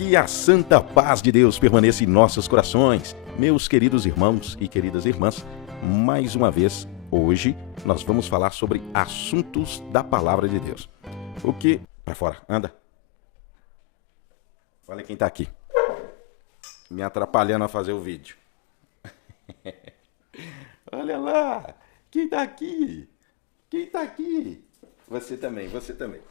Que a santa paz de Deus permaneça em nossos corações. Meus queridos irmãos e queridas irmãs, mais uma vez, hoje, nós vamos falar sobre assuntos da palavra de Deus. O que... Pra fora, anda. Olha quem tá aqui. Me atrapalhando a fazer o vídeo. Olha lá. Quem tá aqui? Quem tá aqui? Você também, você também.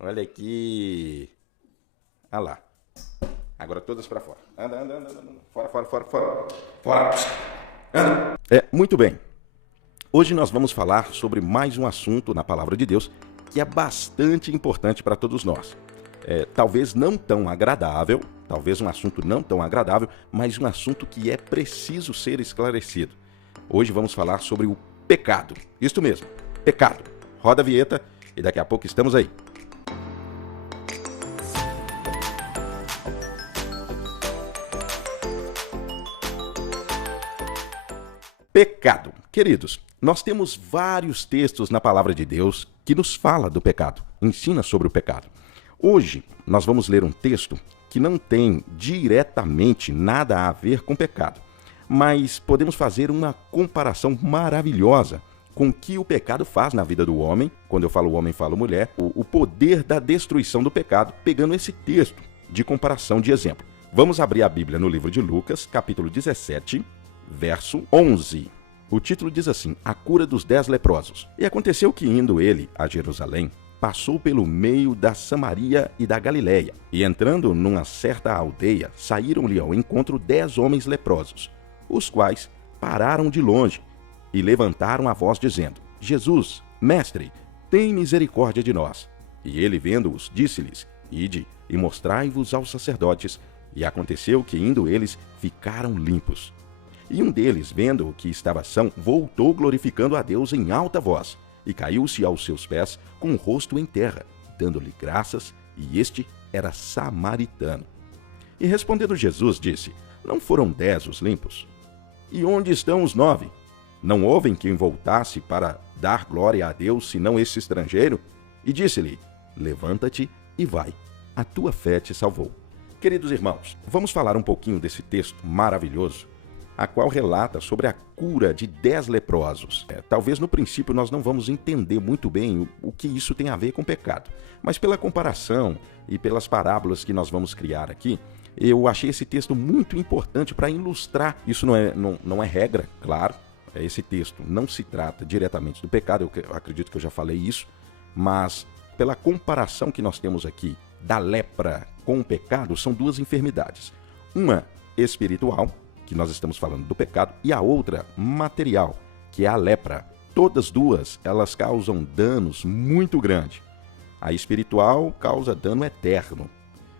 Olha aqui. Olha lá. Agora todas pra fora. Anda, anda, anda, anda. Fora, fora, fora, fora. Fora. Anda. Muito bem. Hoje nós vamos falar sobre mais um assunto na palavra de Deus que é bastante importante para todos nós. Talvez não tão agradável, talvez um assunto não tão agradável, mas um assunto que é preciso ser esclarecido. Hoje vamos falar sobre o pecado. Isto mesmo, pecado. Roda a vinheta e daqui a pouco estamos aí. Pecado. Queridos, nós temos vários textos na palavra de Deus que nos fala do pecado, ensina sobre o pecado. Hoje, nós vamos ler um texto que não tem diretamente nada a ver com pecado, mas podemos fazer uma comparação maravilhosa com o que o pecado faz na vida do homem. Quando eu falo homem, falo mulher. O poder da destruição do pecado, pegando esse texto de comparação de exemplo. Vamos abrir a Bíblia no livro de Lucas, capítulo 17, verso 11. O título diz assim: A cura dos 10 leprosos. E aconteceu que, indo ele a Jerusalém, passou pelo meio da Samaria e da Galiléia. E entrando numa certa aldeia, saíram-lhe ao encontro 10 homens leprosos, os quais pararam de longe e levantaram a voz dizendo: Jesus, mestre, tem misericórdia de nós. E ele, vendo-os, disse-lhes: Ide e mostrai-vos aos sacerdotes. E aconteceu que, indo eles, ficaram limpos. E um deles, vendo que estava são, voltou glorificando a Deus em alta voz, e caiu-se aos seus pés com o rosto em terra, dando-lhe graças, e este era samaritano. E respondendo Jesus, disse: Não foram 10 os limpos? E onde estão os 9? Não houve quem voltasse para dar glória a Deus, senão esse estrangeiro? E disse-lhe: Levanta-te e vai, a tua fé te salvou. Queridos irmãos, vamos falar um pouquinho desse texto maravilhoso, a qual relata sobre a cura de 10 leprosos. Talvez no princípio nós não vamos entender muito bem o que isso tem a ver com pecado, mas pela comparação e pelas parábolas que nós vamos criar aqui, eu achei esse texto muito importante para ilustrar. Isso não é regra, claro. Esse texto não se trata diretamente do pecado, eu acredito que eu já falei isso, mas pela comparação que nós temos aqui da lepra com o pecado, são 2 enfermidades. Uma espiritual, que nós estamos falando do pecado, e a outra material, que é a lepra. Todas 2, elas causam danos muito grandes. A espiritual causa dano eterno,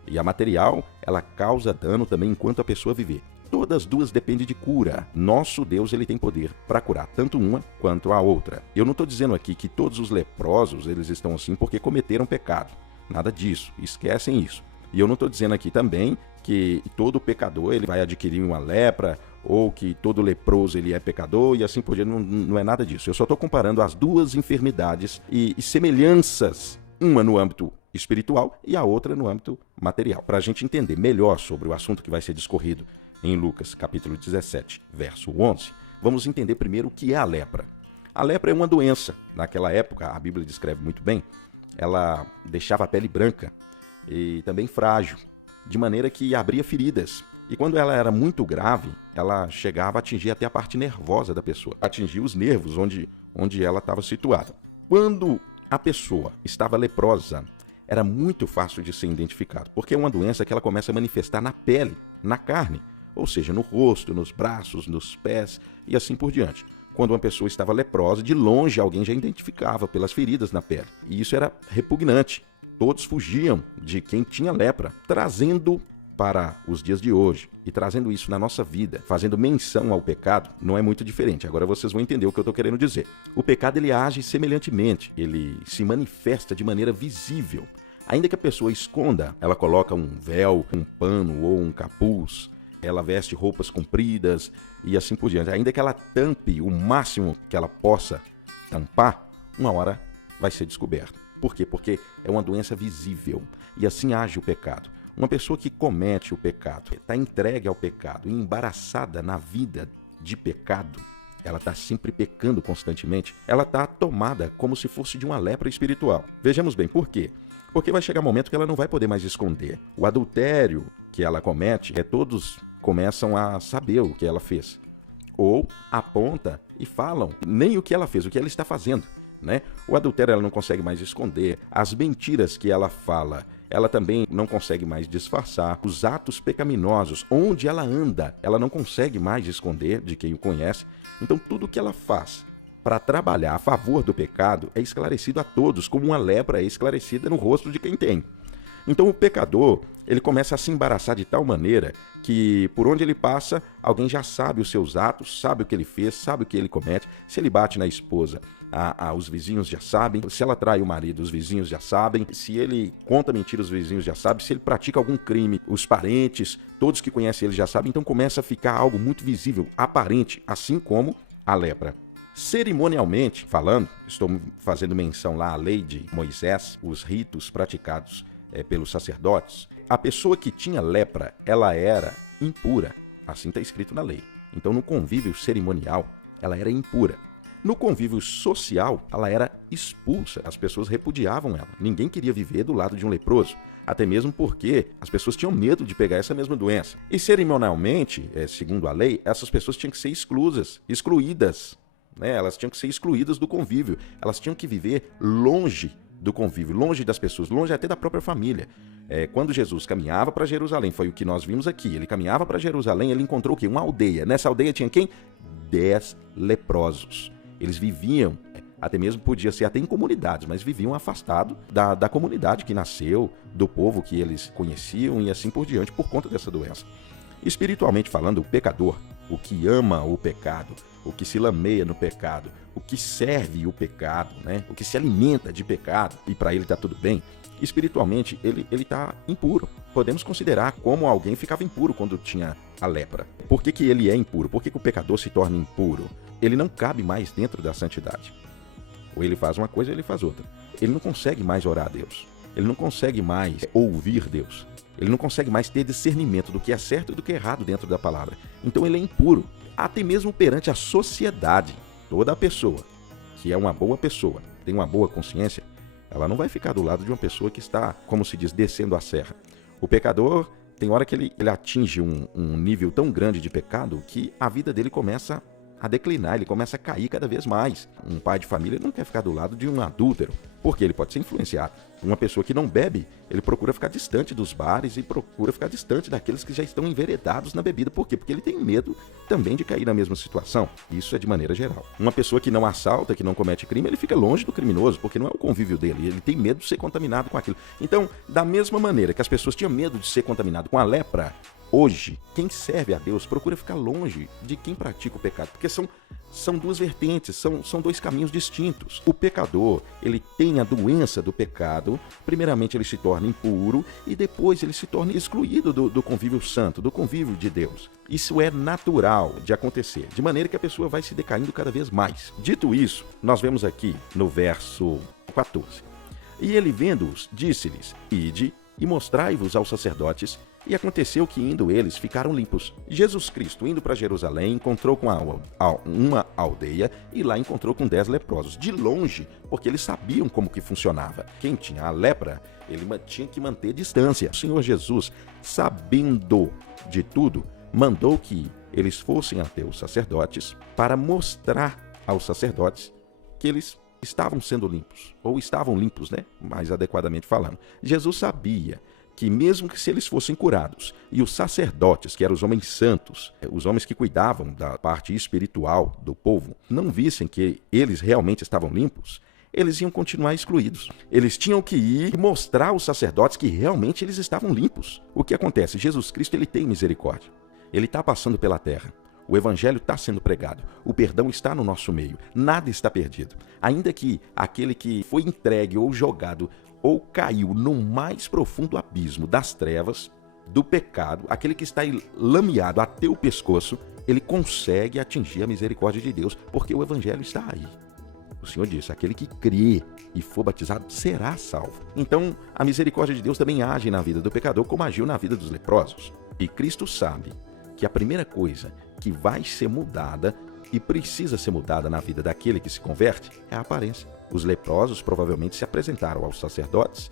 e a material, ela causa dano também enquanto a pessoa viver. Todas 2 dependem de cura. Nosso Deus, ele tem poder para curar tanto uma quanto a outra. Eu não estou dizendo aqui que todos os leprosos, eles estão assim porque cometeram pecado. Nada disso, esquecem isso. E eu não estou dizendo aqui também que todo pecador ele vai adquirir uma lepra, ou que todo leproso ele é pecador e assim por diante. Não é nada disso. Eu só estou comparando as 2 enfermidades e semelhanças, uma no âmbito espiritual e a outra no âmbito material, para a gente entender melhor sobre o assunto que vai ser discorrido em Lucas, capítulo 17, verso 11. Vamos entender primeiro o que é a lepra. A lepra é uma doença. Naquela época, a Bíblia descreve muito bem, ela deixava a pele branca e também frágil, de maneira que abria feridas. E quando ela era muito grave, ela chegava a atingir até a parte nervosa da pessoa, atingir os nervos onde ela estava situada. Quando a pessoa estava leprosa, era muito fácil de ser identificado, porque é uma doença que ela começa a manifestar na pele, na carne, ou seja, no rosto, nos braços, nos pés e assim por diante. Quando uma pessoa estava leprosa, de longe alguém já identificava pelas feridas na pele. E isso era repugnante. Todos fugiam de quem tinha lepra, trazendo para os dias de hoje e trazendo isso na nossa vida, fazendo menção ao pecado, não é muito diferente. Agora vocês vão entender o que eu estou querendo dizer. O pecado ele age semelhantemente, ele se manifesta de maneira visível. Ainda que a pessoa esconda, ela coloca um véu, um pano ou um capuz, ela veste roupas compridas e assim por diante. Ainda que ela tampe o máximo que ela possa tampar, uma hora vai ser descoberta. Por quê? Porque é uma doença visível e assim age o pecado. Uma pessoa que comete o pecado, está entregue ao pecado, embaraçada na vida de pecado, ela está sempre pecando constantemente, ela está tomada como se fosse de uma lepra espiritual. Vejamos bem, por quê? Porque vai chegar um momento que ela não vai poder mais esconder. O adultério que ela comete, todos começam a saber o que ela fez. Ou aponta e falam nem o que ela fez, o que ela está fazendo. Né? O adultério ela não consegue mais esconder, as mentiras que ela fala, ela também não consegue mais disfarçar, os atos pecaminosos, onde ela anda, ela não consegue mais esconder de quem o conhece. Então tudo que ela faz para trabalhar a favor do pecado é esclarecido a todos, como uma lepra é esclarecida no rosto de quem tem. Então o pecador, ele começa a se embaraçar de tal maneira que por onde ele passa, alguém já sabe os seus atos, sabe o que ele fez, sabe o que ele comete. Se ele bate na esposa, os vizinhos já sabem. Se ela trai o marido, os vizinhos já sabem. Se ele conta mentira, os vizinhos já sabem. Se ele pratica algum crime, os parentes, todos que conhecem ele já sabem. Então começa a ficar algo muito visível, aparente, assim como a lepra. Cerimonialmente falando, estou fazendo menção lá à lei de Moisés, os ritos praticados pelos sacerdotes, a pessoa que tinha lepra, ela era impura, assim está escrito na lei. Então no convívio cerimonial, ela era impura. No convívio social, ela era expulsa, as pessoas repudiavam ela. Ninguém queria viver do lado de um leproso, até mesmo porque as pessoas tinham medo de pegar essa mesma doença. E cerimonialmente, segundo a lei, essas pessoas tinham que ser excluídas, né? Elas tinham que ser excluídas do convívio, elas tinham que viver longe do convívio, longe das pessoas, longe até da própria família. Quando Jesus caminhava para Jerusalém, foi o que nós vimos aqui, ele caminhava para Jerusalém, ele encontrou o quê? Uma aldeia. Nessa aldeia tinha quem? 10 leprosos. Eles viviam, até mesmo podia ser até em comunidades, mas viviam afastados da comunidade que nasceu, do povo que eles conheciam e assim por diante, por conta dessa doença. Espiritualmente falando, o pecador, o que ama o pecado, o que se lameia no pecado, o que serve o pecado, né? O que se alimenta de pecado, e para ele está tudo bem, espiritualmente ele está impuro. Podemos considerar como alguém ficava impuro quando tinha a lepra. Por que ele é impuro? Por que o pecador se torna impuro? Ele não cabe mais dentro da santidade. Ou ele faz uma coisa ou ele faz outra. Ele não consegue mais orar a Deus. Ele não consegue mais ouvir Deus. Ele não consegue mais ter discernimento do que é certo e do que é errado dentro da palavra. Então ele é impuro, até mesmo perante a sociedade. Toda pessoa que é uma boa pessoa, tem uma boa consciência, ela não vai ficar do lado de uma pessoa que está, como se diz, descendo a serra. O pecador, tem hora que ele atinge um nível tão grande de pecado que a vida dele começa a declinar, ele começa a cair cada vez mais. Um pai de família não quer ficar do lado de um adúltero, porque ele pode ser influenciado. Uma pessoa que não bebe, ele procura ficar distante dos bares e procura ficar distante daqueles que já estão enveredados na bebida. Por quê? Porque ele tem medo também de cair na mesma situação. Isso é de maneira geral. Uma pessoa que não assalta, que não comete crime, ele fica longe do criminoso, porque não é o convívio dele. Ele tem medo de ser contaminado com aquilo. Então, da mesma maneira que as pessoas tinham medo de ser contaminado com a lepra, hoje, quem serve a Deus procura ficar longe de quem pratica o pecado, porque são duas vertentes, são dois caminhos distintos. O pecador, ele tem a doença do pecado, primeiramente ele se torna impuro e depois ele se torna excluído do convívio santo, do convívio de Deus. Isso é natural de acontecer, de maneira que a pessoa vai se decaindo cada vez mais. Dito isso, nós vemos aqui no verso 14. E ele vendo-os, disse-lhes, ide e mostrai-vos aos sacerdotes. E aconteceu que, indo eles, ficaram limpos. Jesus Cristo, indo para Jerusalém, encontrou com uma aldeia e lá encontrou com 10 leprosos. De longe, porque eles sabiam como que funcionava. Quem tinha a lepra, ele tinha que manter distância. O Senhor Jesus, sabendo de tudo, mandou que eles fossem até os sacerdotes para mostrar aos sacerdotes que eles estavam sendo limpos. Ou estavam limpos, né? Mais adequadamente falando. Jesus sabia que mesmo que se eles fossem curados, e os sacerdotes, que eram os homens santos, os homens que cuidavam da parte espiritual do povo, não vissem que eles realmente estavam limpos, eles iam continuar excluídos. Eles tinham que ir mostrar aos sacerdotes que realmente eles estavam limpos. O que acontece? Jesus Cristo, ele tem misericórdia. Ele está passando pela terra. O evangelho está sendo pregado. O perdão está no nosso meio. Nada está perdido. Ainda que aquele que foi entregue ou jogado ou caiu no mais profundo abismo das trevas, do pecado, aquele que está lameado até o pescoço, ele consegue atingir a misericórdia de Deus, porque o evangelho está aí. O Senhor disse, aquele que crê e for batizado será salvo. Então, a misericórdia de Deus também age na vida do pecador como agiu na vida dos leprosos. E Cristo sabe que a primeira coisa que vai ser mudada e precisa ser mudada na vida daquele que se converte é a aparência. Os leprosos provavelmente se apresentaram aos sacerdotes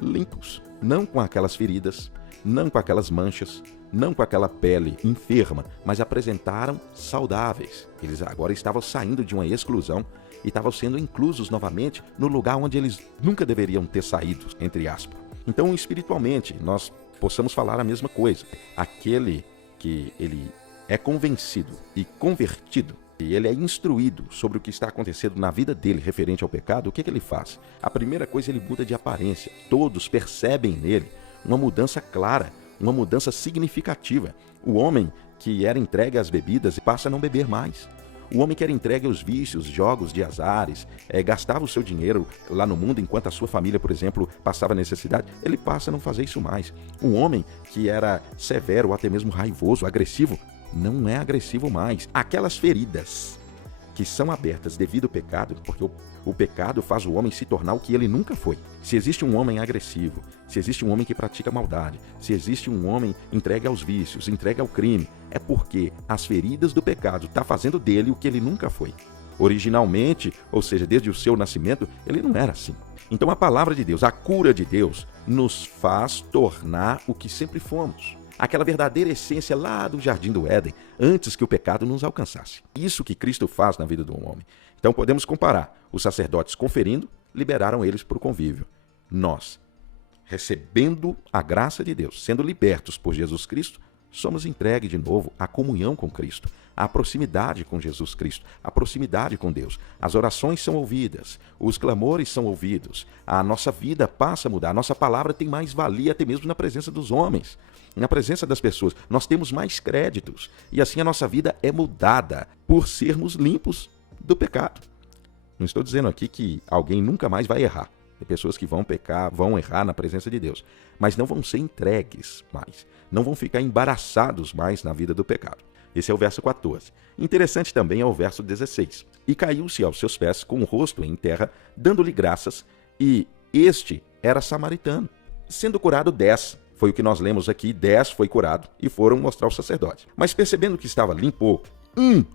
limpos, não com aquelas feridas, não com aquelas manchas, não com aquela pele enferma, mas apresentaram saudáveis. Eles agora estavam saindo de uma exclusão e estavam sendo inclusos novamente no lugar onde eles nunca deveriam ter saído, entre aspas. Então, espiritualmente, nós possamos falar a mesma coisa. Aquele que ele é convencido e convertido, e ele é instruído sobre o que está acontecendo na vida dele referente ao pecado, o que ele faz? A primeira coisa, ele muda de aparência. Todos percebem nele uma mudança clara, uma mudança significativa. O homem que era entregue às bebidas passa a não beber mais. O homem que era entregue aos vícios, jogos de azares, gastava o seu dinheiro lá no mundo enquanto a sua família, por exemplo, passava necessidade, ele passa a não fazer isso mais. Um homem que era severo ou até mesmo raivoso, agressivo, não é agressivo mais. Aquelas feridas que são abertas devido ao pecado, porque o pecado faz o homem se tornar o que ele nunca foi. Se existe um homem agressivo, se existe um homem que pratica maldade, se existe um homem entregue aos vícios, entregue ao crime, é porque as feridas do pecado estão fazendo dele o que ele nunca foi. Originalmente, ou seja, desde o seu nascimento, ele não era assim. Então a palavra de Deus, a cura de Deus, nos faz tornar o que sempre fomos. Aquela verdadeira essência lá do Jardim do Éden, antes que o pecado nos alcançasse. Isso que Cristo faz na vida do homem. Então podemos comparar. Os sacerdotes conferindo, liberaram eles para o convívio. Nós, recebendo a graça de Deus, sendo libertos por Jesus Cristo, somos entregues de novo à comunhão com Cristo, à proximidade com Jesus Cristo, à proximidade com Deus. As orações são ouvidas, os clamores são ouvidos, a nossa vida passa a mudar, a nossa palavra tem mais valia até mesmo na presença dos homens, na presença das pessoas. Nós temos mais créditos e assim a nossa vida é mudada por sermos limpos do pecado. Não estou dizendo aqui que alguém nunca mais vai errar. Tem pessoas que vão pecar, vão errar na presença de Deus, mas não vão ser entregues mais, não vão ficar embaraçados mais na vida do pecado. Esse é o verso 14. Interessante também é o verso 16. E caiu-se aos seus pés com o rosto em terra, dando-lhe graças, e este era samaritano. Sendo curado 10, foi o que nós lemos aqui, 10 foi curado e foram mostrar ao sacerdote. Mas percebendo que estava limpo,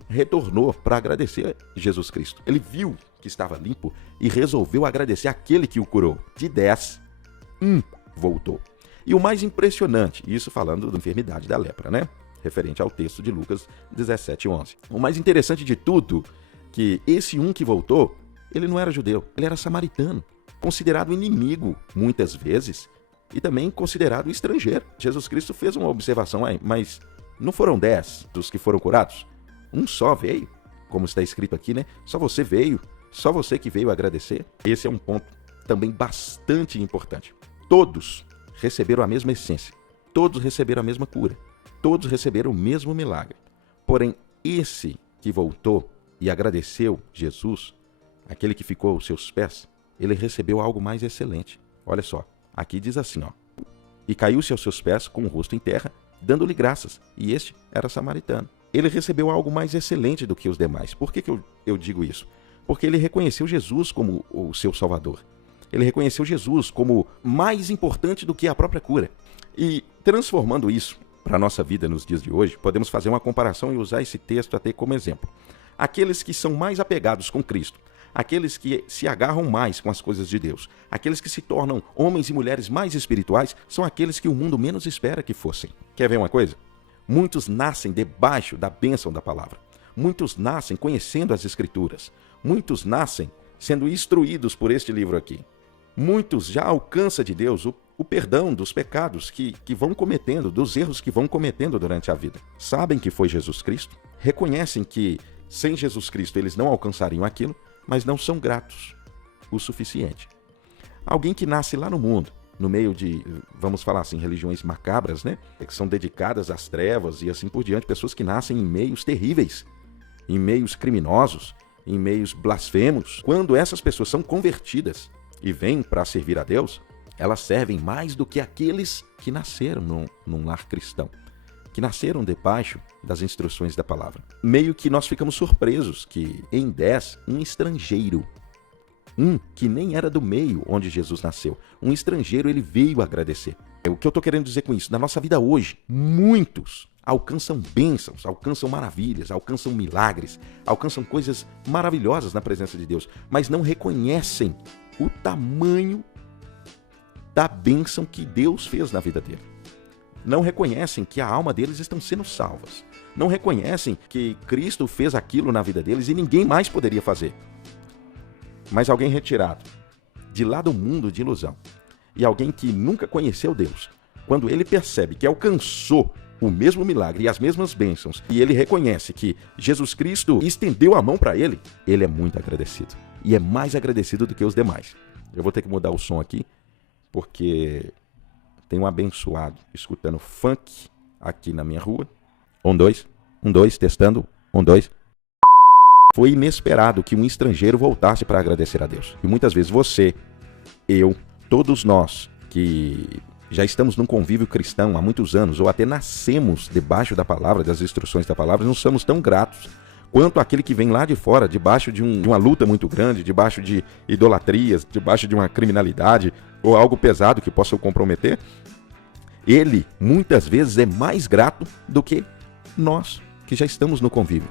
retornou para agradecer a Jesus Cristo. Ele viu que estava limpo e resolveu agradecer aquele que o curou. De 10, voltou. E o mais impressionante, isso falando da enfermidade da lepra, né? Referente ao texto de Lucas 17:11. O mais interessante de tudo, que esse que voltou, ele não era judeu, ele era samaritano, considerado inimigo muitas vezes e também considerado estrangeiro. Jesus Cristo fez uma observação aí, mas não foram 10 dos que foram curados? Um só veio, como está escrito aqui, né? Só você veio, só você que veio agradecer. Esse é um ponto também bastante importante. Todos receberam a mesma essência, todos receberam a mesma cura, todos receberam o mesmo milagre. Porém, esse que voltou e agradeceu Jesus, aquele que ficou aos seus pés, ele recebeu algo mais excelente. Olha só, aqui diz assim, ó. E caiu-se aos seus pés com o rosto em terra, dando-lhe graças. E este era samaritano. Ele recebeu algo mais excelente do que os demais. Por que eu digo isso? Porque ele reconheceu Jesus como o seu Salvador. Ele reconheceu Jesus como mais importante do que a própria cura. E transformando isso para a nossa vida nos dias de hoje, podemos fazer uma comparação e usar esse texto até como exemplo. Aqueles que são mais apegados com Cristo, aqueles que se agarram mais com as coisas de Deus, aqueles que se tornam homens e mulheres mais espirituais, são aqueles que o mundo menos espera que fossem. Quer ver uma coisa? Muitos nascem debaixo da bênção da palavra. Muitos nascem conhecendo as Escrituras. Muitos nascem sendo instruídos por este livro aqui. Muitos já alcançam de Deus o perdão dos pecados que vão cometendo, dos erros que vão cometendo durante a vida. Sabem que foi Jesus Cristo, reconhecem que sem Jesus Cristo eles não alcançariam aquilo, mas não são gratos o suficiente. Alguém que nasce lá no mundo, no meio de, vamos falar assim, religiões macabras, né? Que são dedicadas às trevas e assim por diante, pessoas que nascem em meios terríveis, em meios criminosos, em meios blasfemos. Quando essas pessoas são convertidas e vêm para servir a Deus, elas servem mais do que aqueles que nasceram num lar cristão. que nasceram debaixo das instruções da palavra. Meio que nós ficamos surpresos que em 10, um estrangeiro, que nem era do meio onde Jesus nasceu, um estrangeiro, ele veio agradecer. O que eu estou querendo dizer com isso? Na nossa vida hoje, muitos alcançam bênçãos, alcançam maravilhas, alcançam milagres, alcançam coisas maravilhosas na presença de Deus, mas não reconhecem o tamanho da bênção que Deus fez na vida dele. Não reconhecem que a alma deles estão sendo salvas. Não reconhecem que Cristo fez aquilo na vida deles e ninguém mais poderia fazer. Mas alguém retirado de lá do mundo de ilusão e alguém que nunca conheceu Deus, quando ele percebe que alcançou o mesmo milagre e as mesmas bênçãos, e ele reconhece que Jesus Cristo estendeu a mão para ele, ele é muito agradecido. E é mais agradecido do que os demais. Eu vou ter que mudar o som aqui, porque tem um abençoado escutando funk aqui na minha rua. 1, 2, testando. 1, 2. Foi inesperado que um estrangeiro voltasse para agradecer a Deus. E muitas vezes você, eu, todos nós que já estamos num convívio cristão há muitos anos, ou até nascemos debaixo da palavra, das instruções da palavra, não somos tão gratos quanto aquele que vem lá de fora, debaixo de uma luta muito grande, debaixo de idolatrias, debaixo de uma criminalidade, ou algo pesado que possa o comprometer. Ele, muitas vezes, é mais grato do que nós, que já estamos no convívio.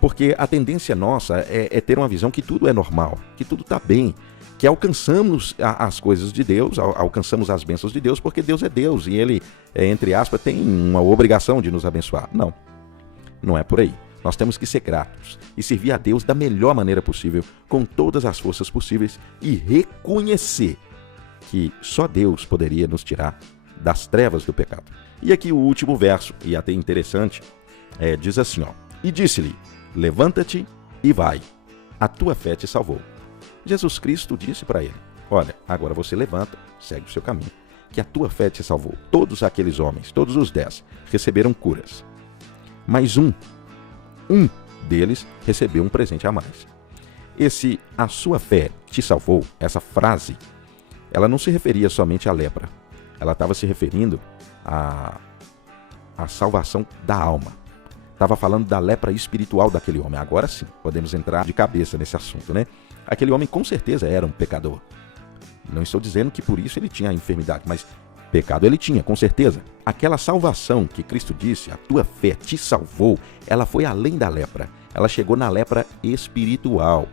Porque a tendência nossa é ter uma visão que tudo é normal, que tudo está bem, que alcançamos as coisas de Deus, alcançamos as bênçãos de Deus, porque Deus é Deus e Ele, entre aspas, tem uma obrigação de nos abençoar. Não, não é por aí. Nós temos que ser gratos e servir a Deus da melhor maneira possível, com todas as forças possíveis e reconhecer que só Deus poderia nos tirar das trevas do pecado. E aqui o último verso, e até interessante, diz assim, ó: e disse-lhe, levanta-te e vai, a tua fé te salvou. Jesus Cristo disse para ele, olha, agora você levanta, segue o seu caminho, que a tua fé te salvou. Todos aqueles homens, todos os 10, receberam curas. Mas um deles recebeu um presente a mais. A sua fé te salvou, essa frase, ela não se referia somente à lepra. Ela estava se referindo à salvação da alma. Estava falando da lepra espiritual daquele homem. Agora sim, podemos entrar de cabeça nesse assunto, né? Aquele homem com certeza era um pecador. Não estou dizendo que por isso ele tinha a enfermidade, mas pecado ele tinha, com certeza. Aquela salvação que Cristo disse, a tua fé te salvou, ela foi além da lepra. Ela chegou na lepra espiritual.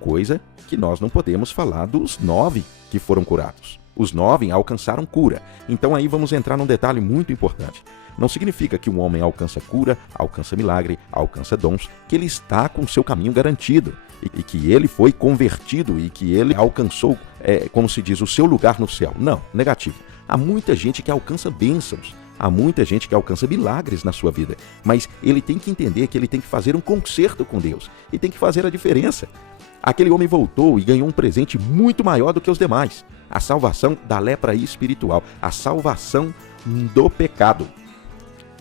Coisa que nós não podemos falar dos 9 que foram curados. Os 9 alcançaram cura. Então aí vamos entrar num detalhe muito importante. Não significa que um homem alcança cura, alcança milagre, alcança dons, que ele está com o seu caminho garantido e que ele foi convertido e que ele alcançou, como se diz, o seu lugar no céu. Não, negativo. Há muita gente que alcança bênçãos, há muita gente que alcança milagres na sua vida, mas ele tem que entender que ele tem que fazer um concerto com Deus e tem que fazer a diferença. Aquele homem voltou e ganhou um presente muito maior do que os demais. A salvação da lepra espiritual, a salvação do pecado.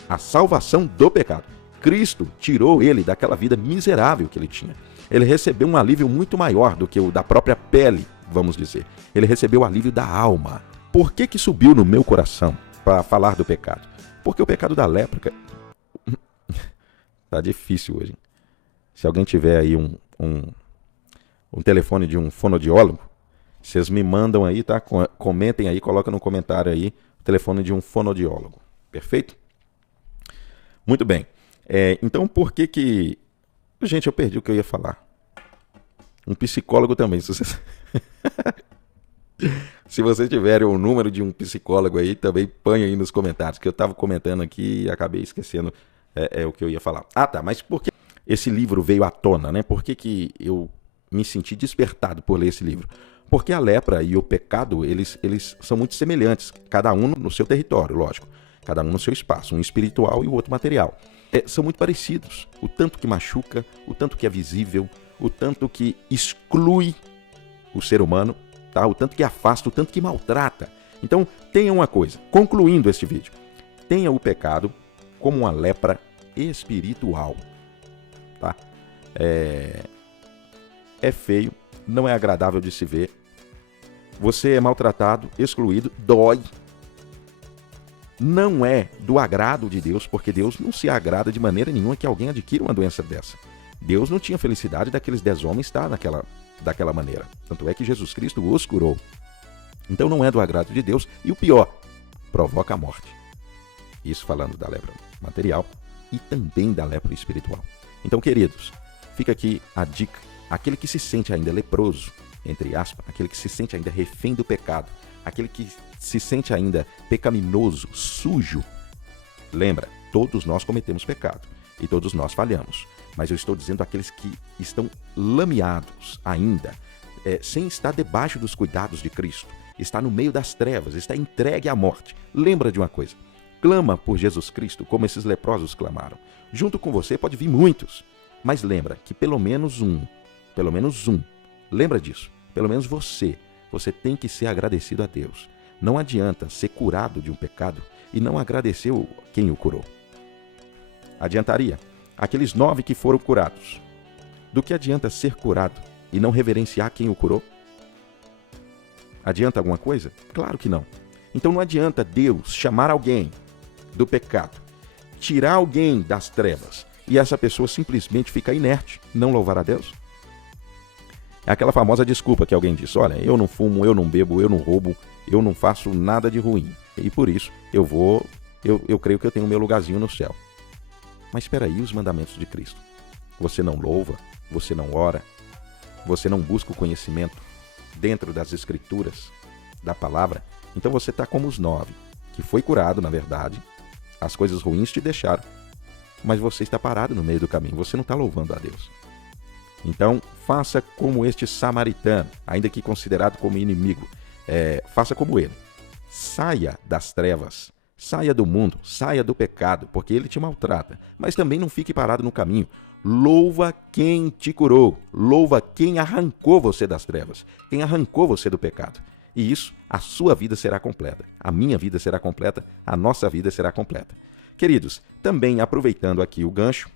A salvação do pecado. Cristo tirou ele daquela vida miserável que ele tinha. Ele recebeu um alívio muito maior do que o da própria pele, vamos dizer. Ele recebeu o alívio da alma. Por que subiu no meu coração para falar do pecado? Porque o pecado da lepra... Tá difícil hoje. Se alguém tiver aí um telefone de um fonoaudiólogo, vocês me mandam aí, tá? Comentem aí, coloquem no comentário aí o telefone de um fonoaudiólogo. Perfeito? Muito bem. Então, por que... Gente, eu perdi o que eu ia falar. Um psicólogo também. Se vocês tiverem o número de um psicólogo aí, também põe aí nos comentários, que eu estava comentando aqui e acabei esquecendo o que eu ia falar. Ah, tá, mas por que esse livro veio à tona, né? Por que eu me senti despertado por ler esse livro? Porque a lepra e o pecado, eles são muito semelhantes, cada um no seu território, lógico. Cada um no seu espaço, um espiritual e o outro material. São muito parecidos. O tanto que machuca, o tanto que é visível, o tanto que exclui o ser humano, tá? O tanto que afasta, o tanto que maltrata. Então, tenha uma coisa, concluindo este vídeo. Tenha o pecado como uma lepra espiritual. Tá? É feio, não é agradável de se ver. Você é maltratado, excluído, dói. não é do agrado de Deus, porque Deus não se agrada de maneira nenhuma que alguém adquira uma doença dessa. Deus não tinha felicidade daqueles 10 homens estar daquela maneira. Tanto é que Jesus Cristo os curou. Então não é do agrado de Deus e o pior, provoca a morte. Isso falando da lepra material e também da lepra espiritual. Então, queridos, fica aqui a dica. Aquele que se sente ainda leproso, entre aspas, aquele que se sente ainda refém do pecado, aquele que se sente ainda pecaminoso, sujo, lembra, todos nós cometemos pecado e todos nós falhamos. Mas eu estou dizendo aqueles que estão lameados ainda, sem estar debaixo dos cuidados de Cristo, está no meio das trevas, está entregue à morte. Lembra de uma coisa, clama por Jesus Cristo como esses leprosos clamaram. Junto com você pode vir muitos, mas lembra que pelo menos um, lembra disso, pelo menos você tem que ser agradecido a Deus. Não adianta ser curado de um pecado e não agradecer quem o curou. Adiantaria? Aqueles 9 que foram curados. Do que adianta ser curado e não reverenciar quem o curou? Adianta alguma coisa? Claro que não. Então não adianta Deus chamar alguém do pecado, tirar alguém das trevas e essa pessoa simplesmente ficar inerte, não louvar a Deus? É aquela famosa desculpa que alguém diz, olha, eu não fumo, eu não bebo, eu não roubo, eu não faço nada de ruim. E por isso eu creio que eu tenho o meu lugarzinho no céu. Mas espera aí, os mandamentos de Cristo. Você não louva, você não ora, você não busca o conhecimento dentro das escrituras, da palavra. Então você está como os 9, que foi curado, na verdade, as coisas ruins te deixaram. Mas você está parado no meio do caminho, você não está louvando a Deus. Então, faça como este samaritano, ainda que considerado como inimigo. Faça como ele. Saia das trevas, saia do mundo, saia do pecado, porque ele te maltrata. Mas também não fique parado no caminho. Louva quem te curou, louva quem arrancou você das trevas, quem arrancou você do pecado. E isso, a sua vida será completa, a minha vida será completa, a nossa vida será completa. Queridos, também aproveitando aqui o gancho,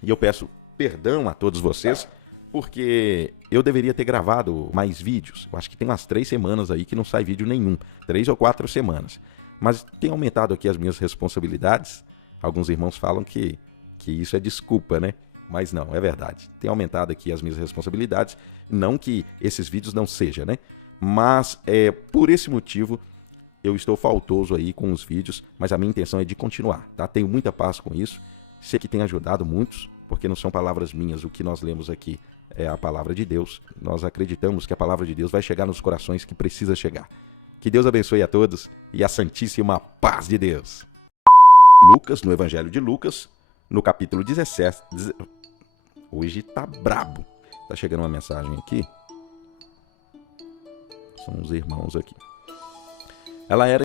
e eu peço perdão a todos vocês, porque eu deveria ter gravado mais vídeos. Eu acho que tem umas 3 semanas aí que não sai vídeo nenhum, 3 ou 4 semanas. Mas tem aumentado aqui as minhas responsabilidades. Alguns irmãos falam que isso é desculpa, né? Mas não, é verdade. Tem aumentado aqui as minhas responsabilidades. Não que esses vídeos não sejam, né? Mas por esse motivo eu estou faltoso aí com os vídeos, mas a minha intenção é de continuar, tá? Tenho muita paz com isso. Sei que tem ajudado muitos, porque não são palavras minhas. O que nós lemos aqui é a palavra de Deus. Nós acreditamos que a palavra de Deus vai chegar nos corações que precisa chegar. Que Deus abençoe a todos e a santíssima paz de Deus. Lucas, no Evangelho de Lucas, no capítulo 17. Hoje tá brabo. Tá chegando uma mensagem aqui. São os irmãos aqui. Ela era